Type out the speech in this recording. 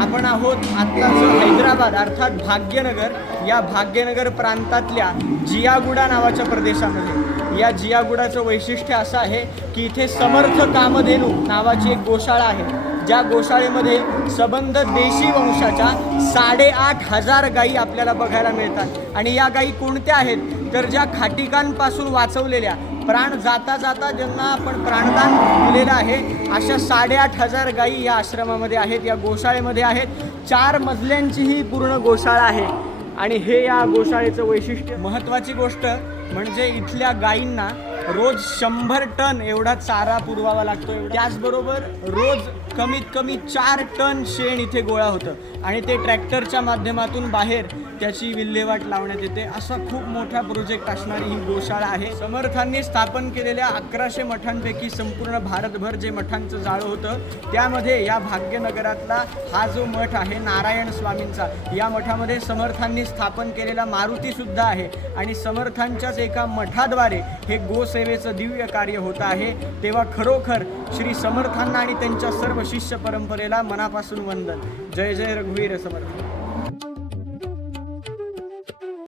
आपण आहोत आत्ताच हैदराबाद अर्थात भाग्यनगर या भाग्यनगर प्रांतातल्या जियागुडा नावाच्या प्रदेशामध्ये। या जियागुडाचं वैशिष्ट्य असं आहे की इथे समर्थ कामधेनू नावाची एक गोशाळा आहे, ज्या गोशाळेमध्ये सबंध देशी वंशाच्या 8,500 गायी आपल्याला बघायला मिळतात। आणि या गायी कोणत्या आहेत तर ज्या खाटिकांपासून वाचवलेल्या, प्राण जाता जाता ज्यांना आपण प्राणदान दिलेलं आहे, अशा 8,500 गायी या आश्रमामध्ये आहेत, या गोशाळेमध्ये आहेत। 4 मजल्यांची ही पूर्ण गोशाळा आहे आणि हे या गोशाळेचं वैशिष्ट्य। महत्त्वाची गोष्ट म्हणजे इथल्या गायींना रोज 100 टन एवढा चारा पुरवावा लागतो। त्याचबरोबर रोज कमीत कमी 4 टन शेण इथे गोळा होतं आणि ते ट्रॅक्टरच्या माध्यमातून बाहेर त्याची विल्हेवाट लावण्यात येते। असा खूप मोठा प्रोजेक्ट असणारी ही गोशाळा आहे। समर्थांनी स्थापन केलेल्या 1100 मठांपैकी संपूर्ण भारतभर जे मठांचं जाळं होतं त्यामध्ये या भाग्यनगरातला हा जो मठ आहे नारायण स्वामींचा, या मठामध्ये समर्थांनी स्थापन केलेला मारुतीसुद्धा आहे आणि समर्थांच्याच एका मठाद्वारे हे गोसेवेचं दिव्य कार्य होत आहे। तेव्हा खरोखर श्री समर्थांना आणि त्यांच्या सर्व शिष्य परंपरेला मनापासून वंदन। जय जय रघुवीर समर्थ।